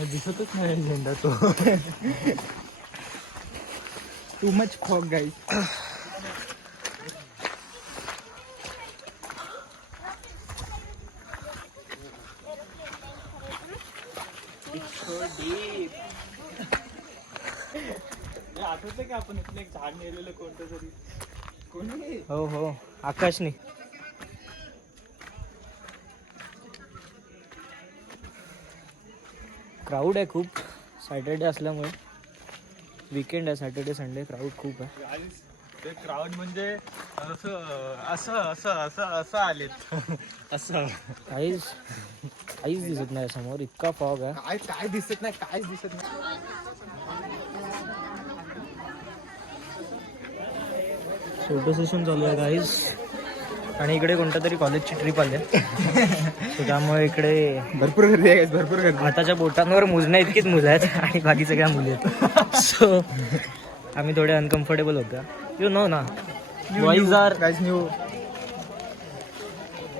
दिसतच नाही झेंडा तो. Too much fog guys. आठवतं का आपण इथलं एक झाड नेलेलं कोणतं तरी कोणी. हो हो आकाशने. क्राऊड आहे खूप सॅटर्डे असल्यामुळे. वीकेंड आहे सॅटर्डे संडे. क्राऊड खूप आहे. ते क्राऊड म्हणजे असं असं असं असं असं आलेत. असं काहीच काहीच दिसत नाही समोर. इतका फॉग आहे. काय काय दिसत नाही. काहीच दिसत नाही. फोटो सेशन चालू आहे गाईज. आणि इकडे कोणत्या तरी कॉलेजची ट्रिप आली आहे. So त्यामुळे इकडे भरपूर गर्दी आहे. भरपूर गर्दी. हाताच्या बोटांवर मोजण्या इतकीच मुलं आहेत आणि बाकी सगळ्या मुली आहेत. सो आम्ही थोडे अनकम्फर्टेबल होतो. यू नो ना बॉईज आर. न्यू.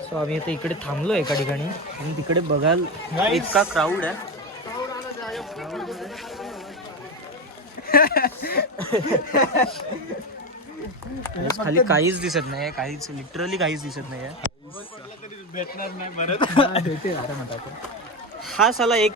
सो आम्ही आता इकडे थांबलो एका ठिकाणी आणि तिकडे बघाल इतका क्राऊड आहे. खाली काहीच दिसत नाही. काहीच लिटरली काहीच दिसत नाही. भेटणार नाही परत. भेटेल आता म्हणतात. हा साला एक